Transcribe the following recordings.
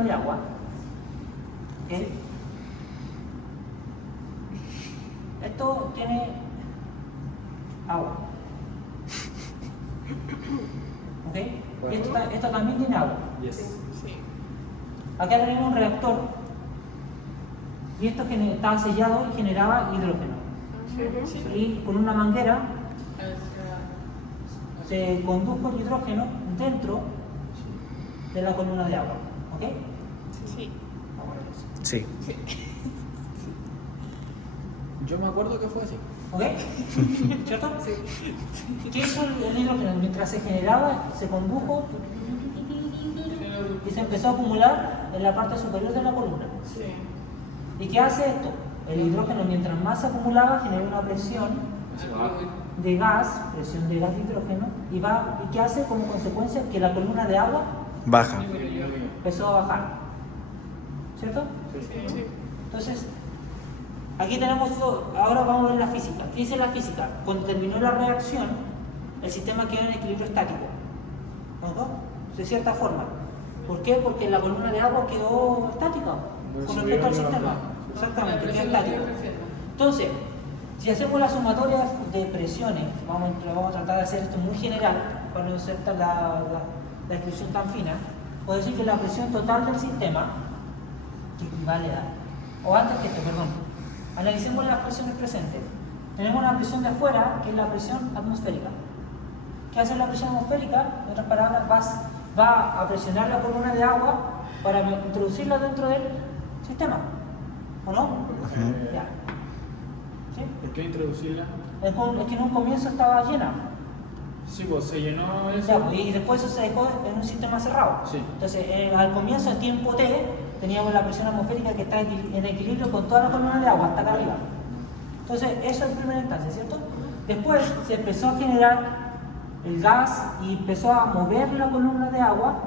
columna de agua, ¿ok? Esto tiene agua, ¿ok? Y esto también tiene agua. Yes. Acá tenemos un reactor y esto estaba sellado y generaba hidrógeno. Y con una manguera se condujo el hidrógeno dentro de la columna de agua. ¿Ok? Sí. Sí. Yo me acuerdo que fue así. ¿Ok? ¿Cierto? Sí. ¿Qué hizo el hidrógeno? Mientras se generaba, se condujo y se empezó a acumular en la parte superior de la columna. Sí. ¿Y qué hace esto? El hidrógeno, mientras más se acumulaba, genera una presión de gas, presión de gas de hidrógeno, ¿y qué hace como consecuencia? Que la columna de agua Baja. empezó a bajar. ¿Cierto? Sí. Entonces, aquí tenemos todo. Ahora vamos a ver la física. ¿Qué dice la física? Cuando terminó la reacción, el sistema quedó en equilibrio estático. ¿No? De cierta forma. ¿Por qué? Porque la columna de agua quedó estática con respecto al sistema. Exactamente, quedó estático. Entonces, si hacemos la sumatoria de presiones, vamos a tratar de hacer esto muy general para no hacer la descripción tan fina, puedo decir que la presión total del sistema, que equivale a, o antes que esto, perdón, analicemos las presiones presentes. Tenemos una presión de afuera, que es la presión atmosférica. ¿Qué hace la presión atmosférica? En otras palabras, va a presionar la columna de agua para introducirla dentro del sistema. ¿O no? Ya. ¿Sí? ¿Por qué introducirla? Es que en un comienzo estaba llena. Sí, pues se llenó eso. Ya, pues, y después eso se dejó en un sistema cerrado. Sí. Entonces, al comienzo, en tiempo T, teníamos la presión atmosférica que está en equilibrio con toda la columna de agua hasta acá arriba. Entonces, eso en primera instancia, ¿cierto? Después se empezó a generar el gas y empezó a mover la columna de agua,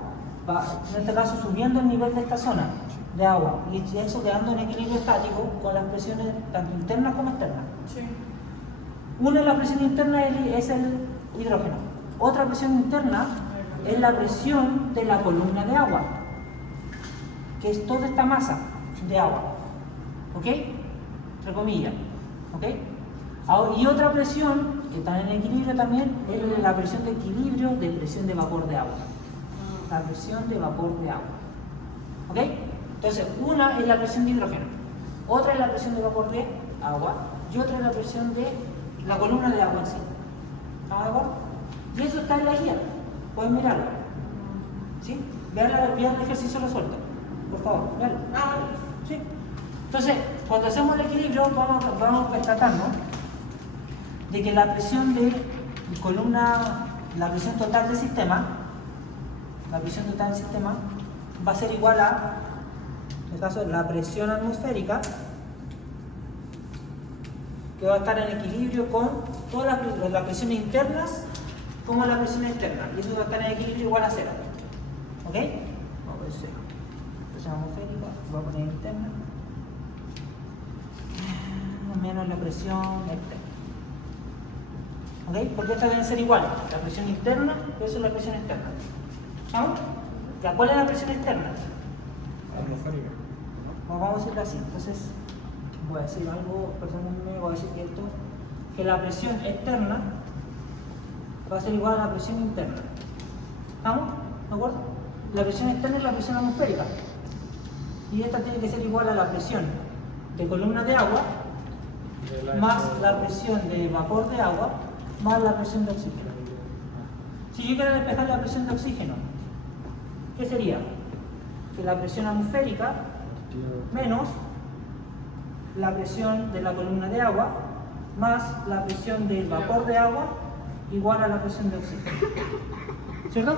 en este caso subiendo el nivel de esta zona de agua, y eso quedando en equilibrio estático con las presiones tanto internas como externas. Sí. Una de las presiones internas es el hidrógeno. Otra presión interna es la presión de la columna de agua, que es toda esta masa de agua. ¿Ok? Entre comillas. ¿Ok? Y otra presión, que está en equilibrio también, es la presión de equilibrio de presión de vapor de agua. La presión de vapor de agua. ¿Ok? Entonces, una es la presión de hidrógeno, otra es la presión de vapor de agua y otra es la presión de la columna de agua en sí. ¿Estamos de acuerdo? Y eso está en la guía. Pueden mirarlo. ¿Sí? Vean el ejercicio resuelto. Por favor, veanlo. ¿Sí? Entonces, cuando hacemos el equilibrio, vamos a percatarnos de que la presión de columna, la presión total del sistema, va a ser igual a, en este caso, la presión atmosférica, que va a estar en equilibrio con todas las presiones internas como las presiones externas, y eso va a estar en equilibrio igual a cero. ¿Ok? Vamos a poner cero. Presión atmosférica, voy a poner interna, menos la presión externa. ¿Ok? Porque estas deben ser iguales, la presión interna versus la presión externa. ¿Vamos? ¿Cuál es la presión externa? Atmosférica. Vamos a decirlo así. Entonces, voy a decir algo, perdónenme, voy a decir que la presión externa va a ser igual a la presión interna. ¿Vamos? ¿De acuerdo? La presión externa es la presión atmosférica. Y esta tiene que ser igual a la presión de columna de agua más la presión de vapor de agua más la presión de oxígeno. Si yo quiero despejar la presión de oxígeno, ¿qué sería? Que la presión atmosférica menos la presión de la columna de agua más la presión del vapor de agua igual a la presión de oxígeno. ¿Cierto?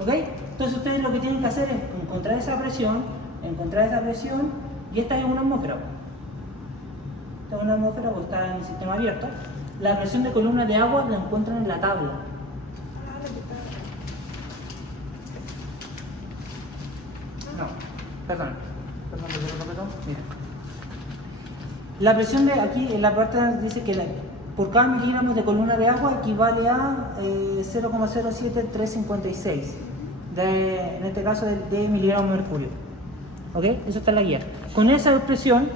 ¿Ok? Entonces ustedes lo que tienen que hacer es encontrar esa presión y esta es una atmósfera. Esta es una atmósfera porque está en el sistema abierto. La presión de columna de agua la encuentran en la tabla. No, perdón. Mira. La presión de aquí, en la parte dice que por cada miligramos de columna de agua equivale a 0,07356 en este caso de miligramos de mercurio. ¿Ok? Eso está en la guía. Con esa expresión,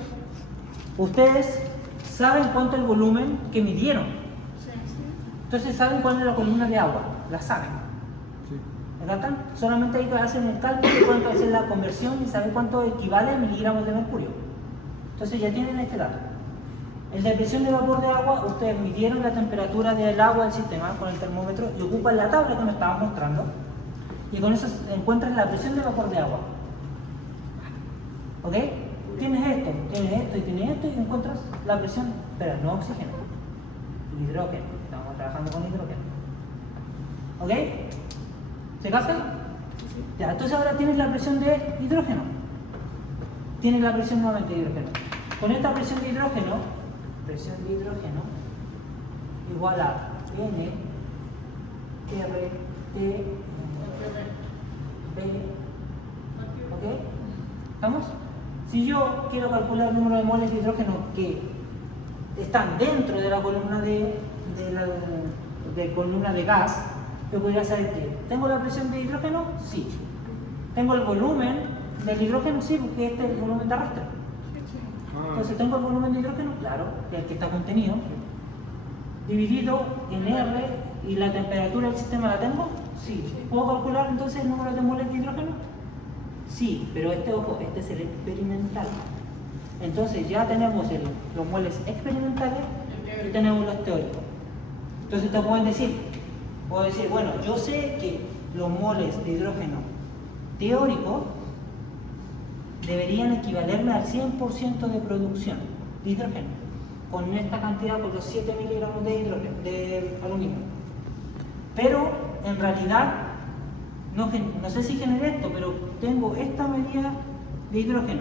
ustedes saben cuánto es el volumen que midieron. Entonces saben cuál es la columna de agua. La saben. Sí. ¿Me captan? Solamente hay que hacer el cálculo de cuánto es la conversión y saber cuánto equivale a miligramos de mercurio. Entonces ya tienen este dato. En la presión de vapor de agua, ustedes midieron la temperatura del agua del sistema con el termómetro y ocupan la tabla que nos estaban mostrando y con eso encuentran la presión de vapor de agua. ¿Ok? Tienes esto y tienes esto y encuentras la presión, pero no oxígeno, el hidrógeno. Estamos trabajando con hidrógeno. ¿Ok? ¿Se capta? Ya, entonces ahora tienes la presión de hidrógeno. Tienes la presión nuevamente de hidrógeno. Con esta presión de hidrógeno igual a N, R, T, B. ¿Ok? ¿Estamos? Si yo quiero calcular el número de moles de hidrógeno que están dentro de la columna de columna de gas, yo podría saber que ¿tengo la presión de hidrógeno? Sí. ¿Tengo el volumen del hidrógeno? Sí, porque este es el volumen terrestre. Entonces tengo el volumen de hidrógeno, claro, que es el que está contenido, dividido en R, y la temperatura del sistema la tengo, sí. ¿Puedo calcular entonces el número de moles de hidrógeno? Sí, pero ojo, este es el experimental. Entonces ya tenemos los moles experimentales y tenemos los teóricos. Entonces te puedo decir, bueno, yo sé que los moles de hidrógeno teóricos deberían equivalerme al 100% de producción de hidrógeno, con esta cantidad, con los 7 miligramos de hidrógeno, de aluminio. Pero en realidad, no sé si generé esto, pero tengo esta medida de hidrógeno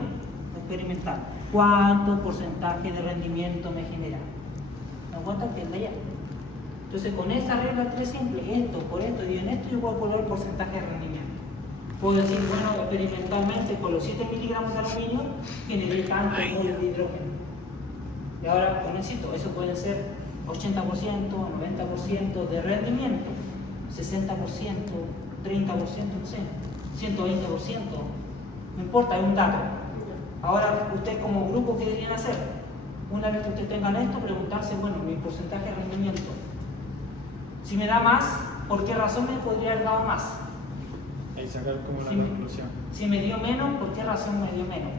experimental. ¿Cuánto porcentaje de rendimiento me genera? ¿Me das cuenta? Que es de allá. Entonces, con esa regla 3 simple, esto por esto y en esto, yo puedo poner el porcentaje de rendimiento. Puedo decir, bueno, experimentalmente con los 7 miligramos de aluminio generé tanto moles de hidrógeno. Y ahora, con eso puede ser 80%, 90% de rendimiento, 60%, 30%, no sé, 120%, no importa, es un dato. Ahora, ustedes como grupo, ¿qué deberían hacer? Una vez que ustedes tengan esto, preguntarse, bueno, mi porcentaje de rendimiento. Si me da más, ¿por qué razón me podría haber dado más? Ahí sacar como la Si conclusión. me dio menos, ¿por qué razón me dio menos?